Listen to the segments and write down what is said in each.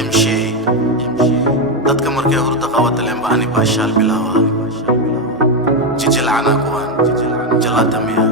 امشي dadka markay hurda qawata leen baani baashaal bilaawa jijil anakuwan jalata miya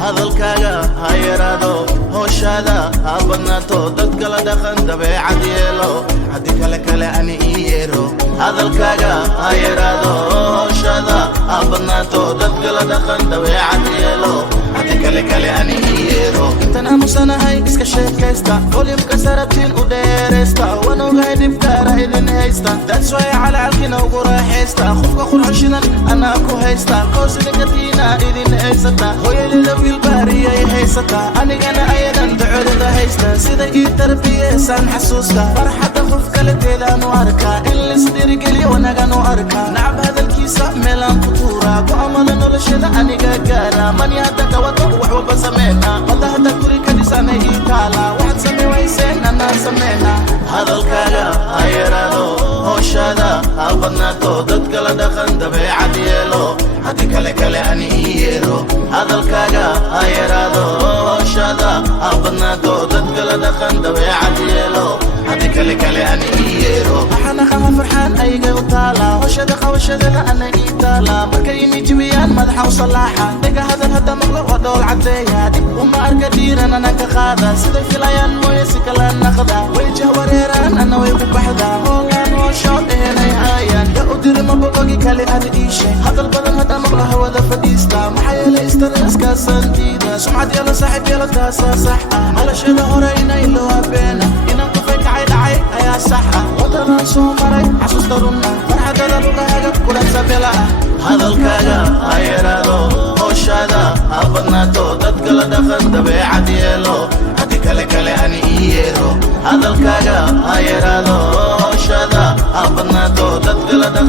hadalkaaga ha yaraado hooshada ha badnaato dadka la dhaqan dabeecad yeelo haddii kale kale ani ii yeero hadalkaaga ha yaraado hooshada ha badnaato dadka la dhaqan dabeecad yeelo haddii kale kale ani ii yeero intan aamusanahay iska sheekaysta volyumka sarabtiin u dheeraysta waan ogahay dhibkaara idin haysta that's why calaalkina ugu raaxaysta qofka qurxushidan anaa ku haysta koosidagatiina idin haysata hooyadida wiilbaariyay haysata anigana ayadan ducodada haysta sida ii tarbiyeysan xasuuska farxadda qof kaleteedaan u arkaa in laisdhirigeliyo wanagan u arkaa nacab hadalkiisa meelaan ku tuuraa go'aamada noloshada aniga gaara mani hadda kawado wax walba sameyna wada hadda guri ka dhisanay ii taala waxaad samey wayseen anaa sameyna hadalkaaga ha yaraado hooshada ha badnaato dadka la dhaqan dabeecad yeelo haddii kale kale ani ii yeero hadalkaaga ha yaraado hooshada ha badnaato dadka la dhaqan dabeecad yeelo haddii kale kale ani ii yeero waxaana qaba farxaan ayga u taala hooshada qawashadana ana ii taala markay ini jibiyaan madaxa u salaaxa dhaga hadal hadda maqlo waa dhool cadeeya dib uma arka dhiiran anaan ka qaada siday filayaan mooye si kala naqda way jahwareeraan ana way ku baxda hoogaan hooshood ehelay haayaan ya u diri mabogogi kale ada iishe hadal badan hadda maqlo hawada fadhiista maxaa yeelay istaraskaasan diida sumcad yeelo saaxiib yeelo taasaa sax ah noloshada hore inay loo habeena inaan qofay kacay dhacay ayaa sax ah wadadan soo maray xasuusta runna farxadada lugahaaga kulansa bela ah hadalkaaga ha yaraado hooshada ha badnaato dadka la dhaqan dabeecad yeelo haddii kale kale ani ii yeero hadalkaaga ha yaraado hooshada ha badnaato dadka la dhaqan